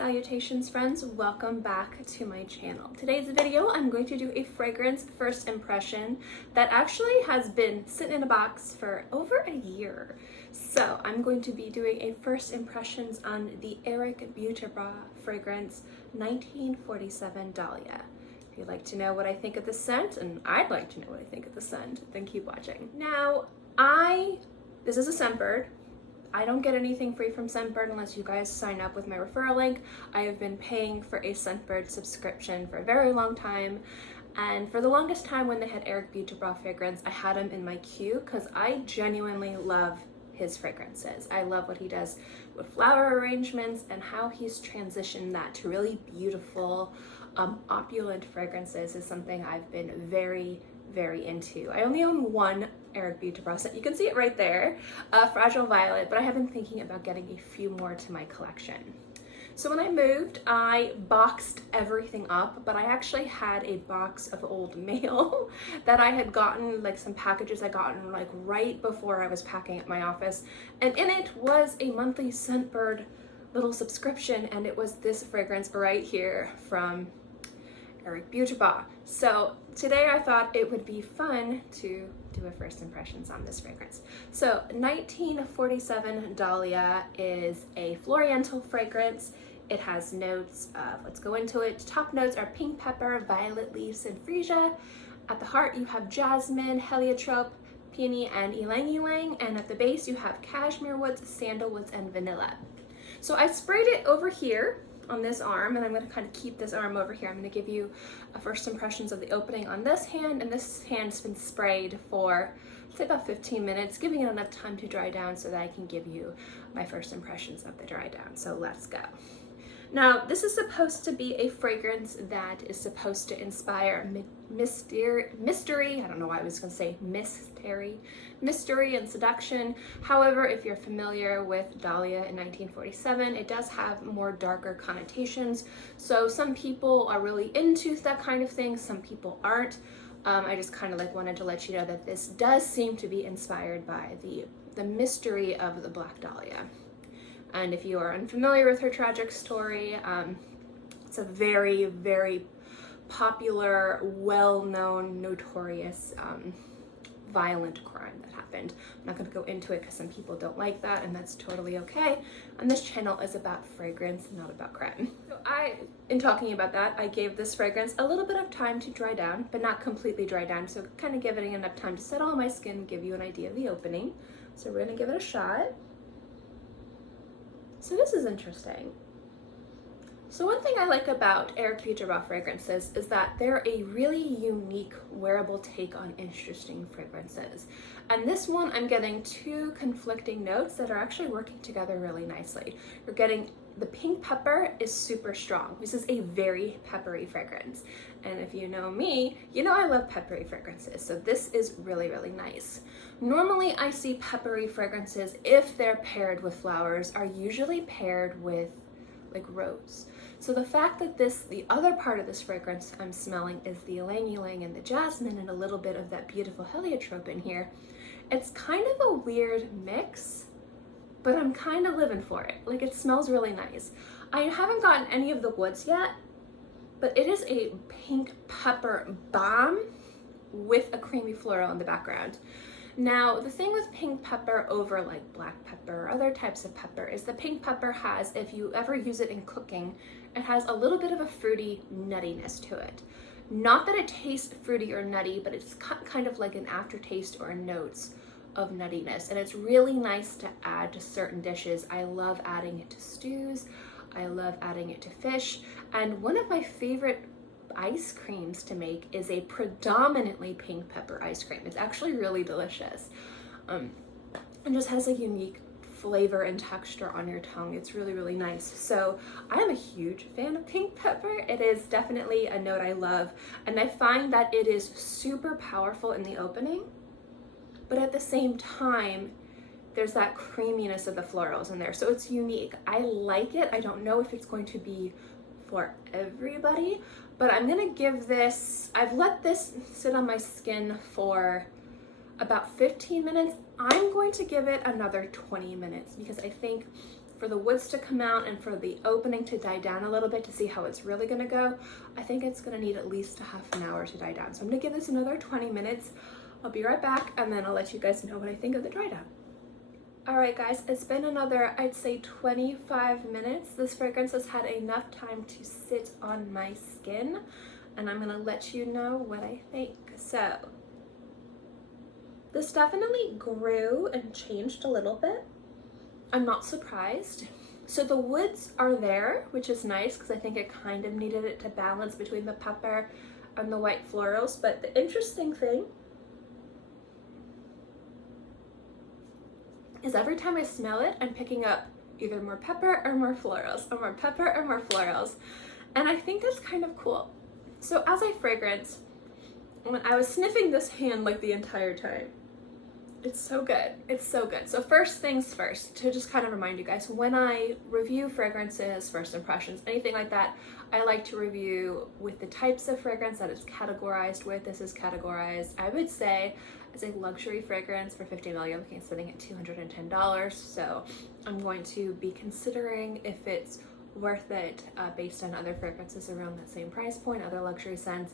Salutations friends, welcome back to my channel. Today's video I'm going to do a fragrance first impression that actually has been sitting in a box for over a year. So I'm going to be doing a first impressions on the Eric Buterbaugh fragrance 1947 Dahlia. If you'd like to know what I think of the scent, and I'd like to know what I think of the scent, then keep watching. Now this is a Scentbird. I don't get anything free from Scentbird unless you guys sign up with my referral link. I have been paying for a Scentbird subscription for a very long time, and for the longest time when they had Eric Buterbaugh fragrance, I had him in my queue because I genuinely love his fragrances. I love what he does with flower arrangements and how he's transitioned that to really beautiful, opulent fragrances is something I've been very into. I only own one Eric Buterbaugh scent. You can see it right there, Fragile Violet, but I have been thinking about getting a few more to my collection. So when I moved, I boxed everything up, but I actually had a box of old mail that I had gotten, like some packages I gotten like right before I was packing up my office, and in it was a monthly Scentbird little subscription, and it was this fragrance right here from Eric Buterbaugh. So today I thought it would be fun to do a first impressions on this fragrance. So 1947 Dahlia is a floriental fragrance. It has notes of, let's go into it. Top notes are pink pepper, violet leaves, and freesia. At the heart you have jasmine, heliotrope, peony, and ylang ylang, and at the base you have cashmere woods, sandalwoods, and vanilla. So I sprayed it over here on this arm, and I'm going to kind of keep this arm over here. I'm going to give you a first impressions of the opening on this hand, and this hand's been sprayed for, say, about 15 minutes, giving it enough time to dry down so that I can give you my first impressions of the dry down. So let's go. Now, this is supposed to be a fragrance that is supposed to inspire mystery. I don't know why I was going to say mystery and seduction. However, if you're familiar with Dahlia in 1947, it does have more darker connotations. So some people are really into that kind of thing, some people aren't. I just kind of like wanted to let you know that this does seem to be inspired by the mystery of the Black Dahlia. And if you are unfamiliar with her tragic story, it's a very popular, well-known, notorious, violent crime that happened. I'm not going to go into it because some people don't like that, and that's totally okay. And this channel is about fragrance, not about crime. So in talking about that, I gave this fragrance a little bit of time to dry down, but not completely dry down, so kind of giving enough time to settle on my skin, give you an idea of the opening. So we're going to give it a shot. So this is interesting. So one thing I like about Eric Buterbaugh fragrances is that they're a really unique wearable take on interesting fragrances. And this one, I'm getting two conflicting notes that are actually working together really nicely. You're getting the pink pepper is super strong. This is a very peppery fragrance. And if you know me, you know I love peppery fragrances. So this is really nice. Normally I see peppery fragrances, if they're paired with flowers, are usually paired with like rose. So the fact that the other part of this fragrance I'm smelling is the ylang ylang and the jasmine and a little bit of that beautiful heliotrope in here, it's kind of a weird mix, but I'm kind of living for it. Like, it smells really nice. I haven't gotten any of the woods yet, but it is a pink pepper bomb with a creamy floral in the background. Now, the thing with pink pepper over like black pepper or other types of pepper is the pink pepper has, if you ever use it in cooking, it has a little bit of a fruity nuttiness to it. Not that it tastes fruity or nutty, but it's kind of like an aftertaste or notes of nuttiness, and it's really nice to add to certain dishes. I love adding it to stews. I love adding it to fish, and one of my favorite ice creams to make is a predominantly pink pepper ice cream. It's actually really delicious, and just has a unique flavor and texture on your tongue. It's really nice. So I am a huge fan of pink pepper. It is definitely a note I love, and I find that it is super powerful in the opening, but at the same time there's that creaminess of the florals in there, so it's unique. I like it. I don't know if it's going to be for everybody, but I'm gonna give this, I've let this sit on my skin for about 15 minutes. I'm going to give it another 20 minutes because I think for the woods to come out and for the opening to die down a little bit to see how it's really gonna go, I think it's gonna need at least a half an hour to die down. So I'm gonna give this another 20 minutes. I'll be right back and then I'll let you guys know what I think of the dry down. All right guys, it's been another, I'd say 25 minutes. This fragrance has had enough time to sit on my skin and I'm gonna let you know what I think. So, this definitely grew and changed a little bit. I'm not surprised. So the woods are there, which is nice because I think it kind of needed it to balance between the pepper and the white florals. But the interesting thing is every time I smell it, I'm picking up either more pepper or more florals, or more pepper or more florals. And I think that's kind of cool. So as I fragrance, when I was sniffing this hand like the entire time, it's so good. It's so good. So first things first, to just kind of remind you guys, when I review fragrances, first impressions, anything like that, I like to review with the types of fragrance that it's categorized with. This is categorized, I would say, as a luxury fragrance for 50 ml. You're looking at spending at $210. So I'm going to be considering if it's worth it based on other fragrances around that same price point, other luxury scents.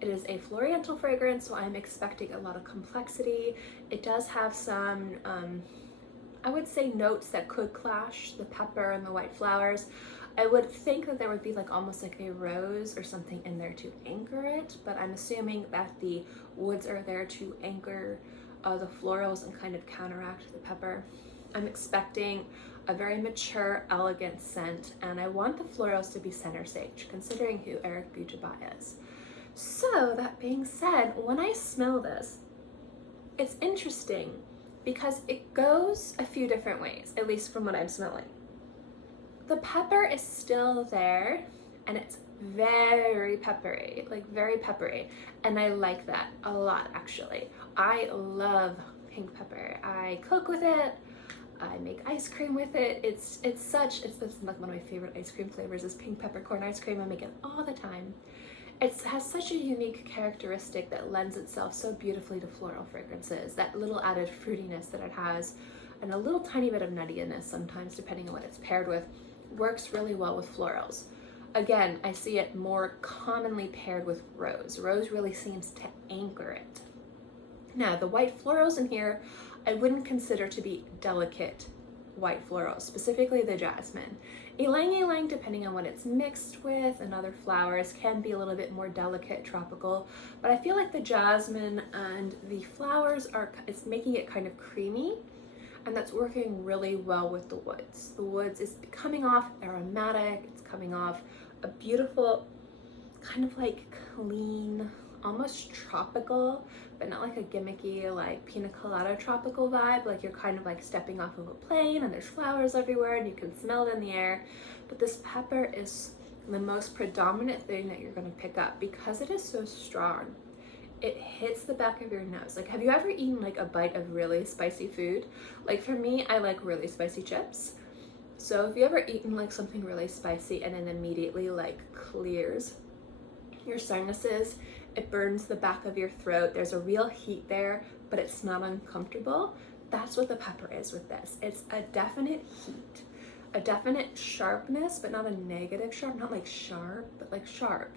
It is a floriental fragrance, so I'm expecting a lot of complexity. It does have some, I would say, notes that could clash, the pepper and the white flowers. I would think that there would be like almost like a rose or something in there to anchor it, but I'm assuming that the woods are there to anchor the florals and kind of counteract the pepper. I'm expecting a very mature, elegant scent, and I want the florals to be center stage, considering who Eric Buterbaugh is. So that being said, when I smell this, it's interesting because it goes a few different ways, at least from what I'm smelling. The pepper is still there and it's very peppery, like very peppery. And I like that a lot, actually. I love pink pepper. I cook with it. I make ice cream with it. It's like one of my favorite ice cream flavors is pink peppercorn ice cream. I make it all the time. It has such a unique characteristic that lends itself so beautifully to floral fragrances, that little added fruitiness that it has, and a little tiny bit of nuttiness sometimes, depending on what it's paired with, works really well with florals. Again, I see it more commonly paired with rose. Rose really seems to anchor it. Now, the white florals in here, I wouldn't consider to be delicate white florals, specifically the jasmine. Ylang-ylang, depending on what it's mixed with and other flowers, can be a little bit more delicate, tropical, but I feel like the jasmine and the flowers it's making it kind of creamy, and that's working really well with the woods. The woods is coming off aromatic, it's coming off a beautiful, kind of like clean, almost tropical, but not like a gimmicky like pina colada tropical vibe, like you're kind of like stepping off of a plane and there's flowers everywhere and you can smell it in the air. But this pepper is the most predominant thing that you're going to pick up because it is so strong. It hits the back of your nose. Like, have you ever eaten like a bite of really spicy food? Like for me, I like really spicy chips. So if you ever eaten like something really spicy and then immediately like clears your sinuses, it burns the back of your throat, there's a real heat there, but it's not uncomfortable. That's what the pepper is with this. It's a definite heat, a definite sharpness, but not a negative sharp, not like sharp, but like sharp.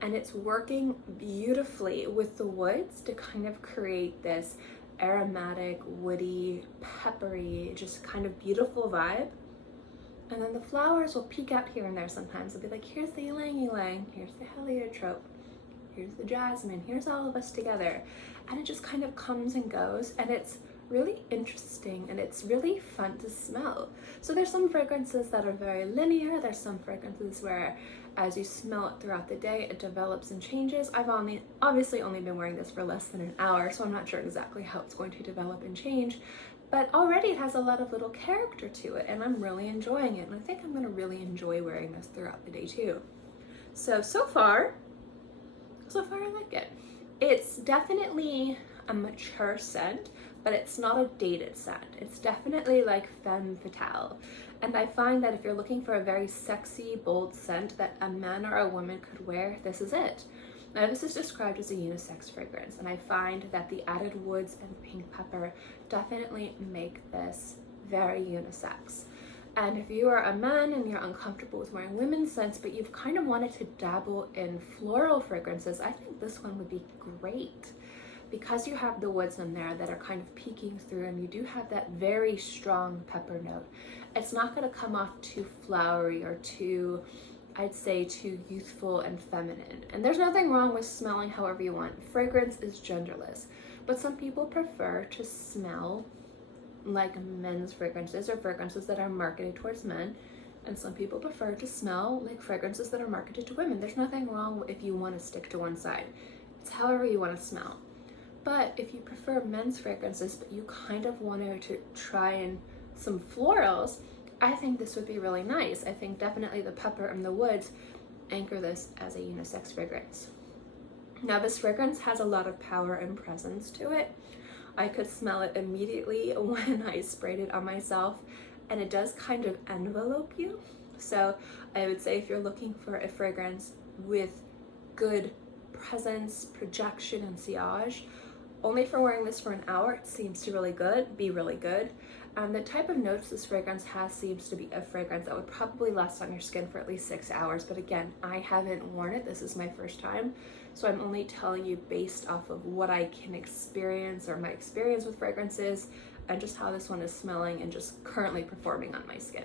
And it's working beautifully with the woods to kind of create this aromatic, woody, peppery, just kind of beautiful vibe. And then the flowers will peek out here and there sometimes. They'll be like, here's the ylang-ylang, here's the heliotrope, here's the jasmine, here's all of us together. And it just kind of comes and goes, and it's really interesting and it's really fun to smell. So there's some fragrances that are very linear. There's some fragrances where as you smell it throughout the day, it develops and changes. I've obviously only been wearing this for less than an hour, so I'm not sure exactly how it's going to develop and change. But already it has a lot of little character to it, and I'm really enjoying it. And I think I'm gonna really enjoy wearing this throughout the day too. So far I like it. It's definitely a mature scent, but it's not a dated scent. It's definitely like femme fatale. And I find that if you're looking for a very sexy, bold scent that a man or a woman could wear, this is it. Now, this is described as a unisex fragrance, and I find that the added woods and pink pepper definitely make this very unisex. And if you are a man and you're uncomfortable with wearing women's scents, but you've kind of wanted to dabble in floral fragrances, I think this one would be great. Because you have the woods in there that are kind of peeking through, and you do have that very strong pepper note, it's not going to come off too flowery or too, I'd say, too youthful and feminine. And there's nothing wrong with smelling however you want. Fragrance is genderless, but some people prefer to smell like men's fragrances or fragrances that are marketed towards men, and some people prefer to smell like fragrances that are marketed to women. There's nothing wrong if you want to stick to one side. It's however you want to smell. But if you prefer men's fragrances but you kind of want to try in some florals, I think this would be really nice. I think definitely the pepper and the woods anchor this as a unisex fragrance. Now, this fragrance has a lot of power and presence to it. I could smell it immediately when I sprayed it on myself, and it does kind of envelope you. So I would say if you're looking for a fragrance with good presence, projection, and sillage, only for wearing this for an hour, it seems to be really good. The type of notes this fragrance has seems to be a fragrance that would probably last on your skin for at least 6 hours. But again, I haven't worn it. This is my first time. So I'm only telling you based off of what I can experience or my experience with fragrances and just how this one is smelling and just currently performing on my skin.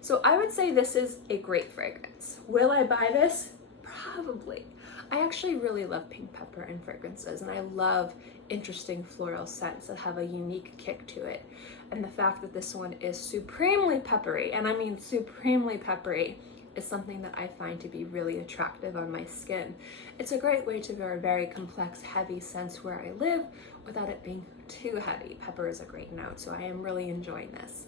So I would say this is a great fragrance. Will I buy this? Probably. I actually really love pink pepper in fragrances, and I love interesting floral scents that have a unique kick to it. And the fact that this one is supremely peppery, and I mean supremely peppery, is something that I find to be really attractive on my skin. It's a great way to wear very complex, heavy scents where I live without it being too heavy. Pepper is a great note, so I am really enjoying this.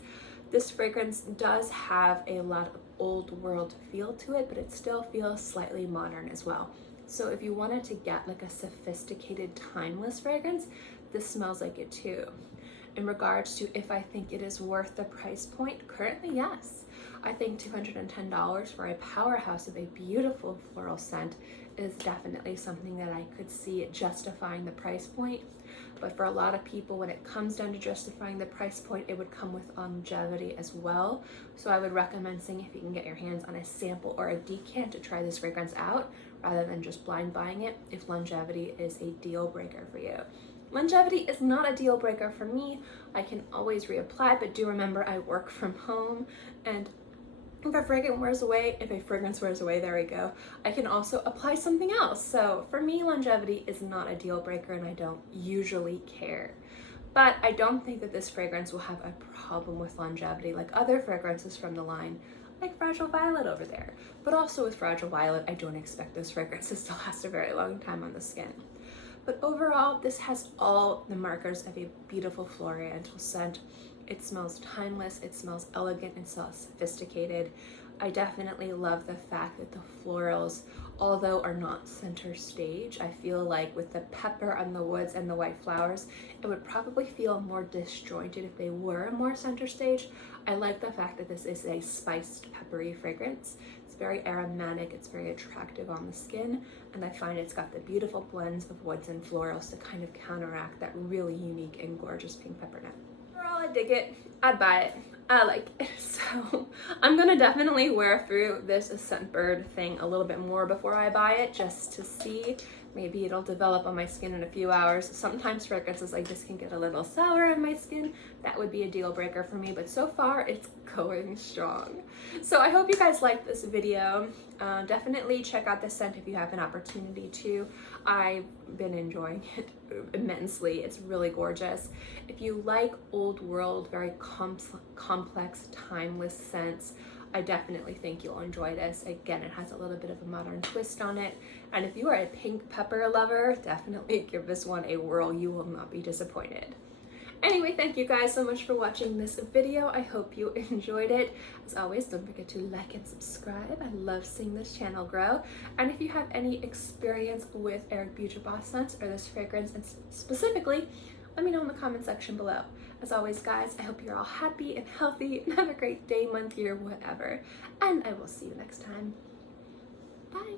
This fragrance does have a lot of old world feel to it, but it still feels slightly modern as well. So if you wanted to get like a sophisticated, timeless fragrance, this smells like it too. In regards to if I think it is worth the price point, currently yes. I think $210 for a powerhouse of a beautiful floral scent is definitely something that I could see it justifying the price point. But for a lot of people, when it comes down to justifying the price point, it would come with longevity as well. So I would recommend seeing if you can get your hands on a sample or a decant to try this fragrance out, rather than just blind buying it if longevity is a deal breaker for you. Longevity is not a deal breaker for me. I can always reapply, but do remember I work from home, and if a fragrance wears away, there we go, I can also apply something else. So for me, longevity is not a deal breaker, and I don't usually care. But I don't think that this fragrance will have a problem with longevity like other fragrances from the line, like Fragile Violet over there. But also with Fragile Violet, I don't expect those fragrances to last a very long time on the skin. But overall, this has all the markers of a beautiful floriental scent. It smells timeless, it smells elegant, it smells sophisticated. I definitely love the fact that the florals, although are not center stage, I feel like with the pepper on the woods and the white flowers, it would probably feel more disjointed if they were more center stage. I like the fact that this is a spiced, peppery fragrance. It's very aromatic, it's very attractive on the skin, and I find it's got the beautiful blends of woods and florals to kind of counteract that really unique and gorgeous pink pepper note. Overall, I dig it. I'd buy it. I like it. So I'm gonna definitely wear through this Scentbird thing a little bit more before I buy it, just to see. Maybe it'll develop on my skin in a few hours. Sometimes fragrances like this can get a little sour on my skin. That would be a deal breaker for me, but so far it's going strong. So I hope you guys liked this video. Definitely check out this scent if you have an opportunity to. I've been enjoying it immensely. It's really gorgeous. If you like old world, very complex, timeless scents, I definitely think you'll enjoy this. Again, it has a little bit of a modern twist on it. And if you are a pink pepper lover, definitely give this one a whirl. You will not be disappointed. Anyway, thank you guys so much for watching this video. I hope you enjoyed it. As always, don't forget to like and subscribe. I love seeing this channel grow. And if you have any experience with Eric Buterbaugh scents or this fragrance and specifically, let me know in the comment section below. As always, guys, I hope you're all happy and healthy and have a great day, month, year, whatever. And I will see you next time. Bye.